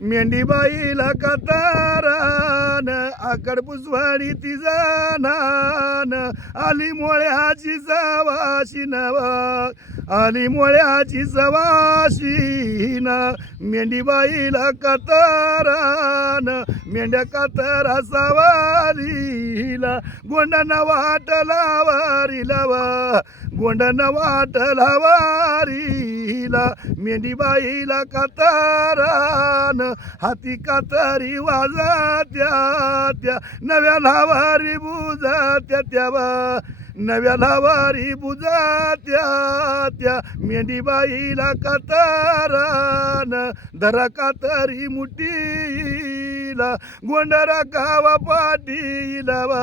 मेंढीबाईला कतारान आकड पुसवाडी ती जाणान आली मोळ्याची सवाशी नवा आली मोळ्याची सवाशी ना मेंढीबाईला कतारान मेंढ्या कतारा सवारीला गोंडाना वाट लावारीला वा गोंडाना वाट लावारीला मेंढीबाईला कतारान हाती कातरी वाजत्या त्या नव्या लावारी बुजात्या त्या नव्या लावारी बुजात्या त्या मेंढीबाईला कतारान धरा कातरी मुठीला गोंडरा गावा पाटीला वा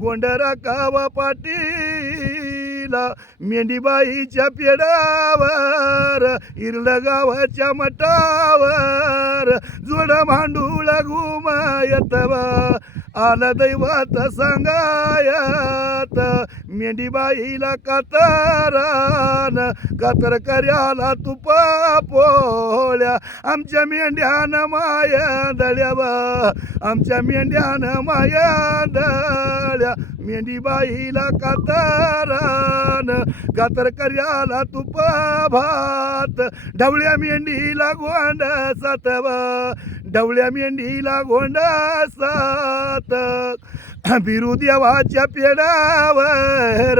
गोंडरा गावा पाटीला मेंढीबाईच्या पेडावर इरलं गावाच्या मठावर जोड भांडूळ घुमायतवा आला दैवात सांगायात मेंढीबाईला कातरान कातर कर्याला तुपा पोळ्या आमच्या मेंढ्यानं माया दळ्यावा आमच्या मेंढ्यानं माया दळ्या मेंढीबाईला कातरान कातर कर्याला तुपा भात ढवळ्या मेंढीला गोंड सातवा ढवळ्या मेंढीला गोंड सात बिरू देवाच्या पेडावर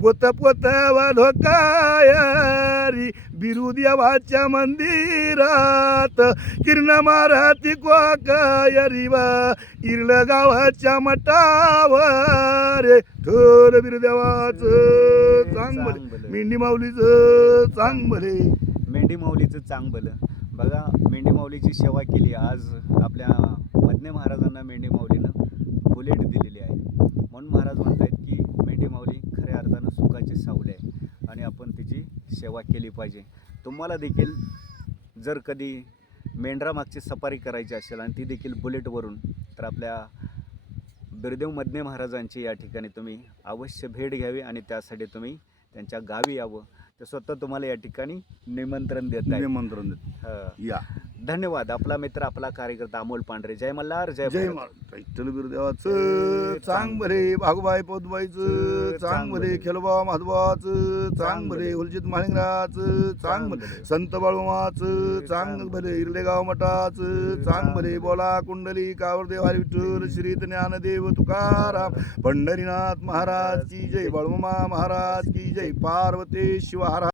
पोत पोतवा ढोकायारी बिरू देवाच्या मंदिरात किरण माराती कोकायरी वा इरलं गावाच्या मठावर थोर बिरू देवाचं चांगलं मेंढी माऊलीचं चांगलं मेंढी माऊलीचं चांगलं बघा मेंढी माऊलीची सेवा केली आज आपल्या मधने महाराजांना मेंढी माऊलीनं बुलेट दिलेली आहे म्हणून महाराज म्हणतात की मेंढी माऊली खऱ्या अर्थानं सुखाची सावली आहे आणि आपण तिची सेवा केली पाहिजे. तुम्हाला देखील जर कधी मेंढरामागची सफारी करायची असेल आणि ती देखील बुलेटवरून तर आपल्या बिरदेव मधने महाराजांची या ठिकाणी तुम्ही अवश्य भेट घ्यावी आणि त्यासाठी तुम्ही त्यांच्या गावी यावं. ते स्वतः तुम्हाला या ठिकाणी निमंत्रण देत आहे. निमंत्रण देत या. धन्यवाद. आपला मित्र आपला कार्यकर्ता अमोल पांढरे. जय मल्हार जय जय विठ्ठल बिरदेवाचं चांगले भागुबाई पौदबाईचं चांगले खेलोबा माधवाचं चांगले हुलजित माळिंगराचं चांगले संत बाळूमाचं चांगले इरलेगाव मठाचं चांगले बोला कुंडली कावरदेव हरी विठ्ठल श्री ज्ञानदेव तुकाराम पंढरीनाथ महाराज की जय बाळूमा महाराज की जय पार्वतेश्वर.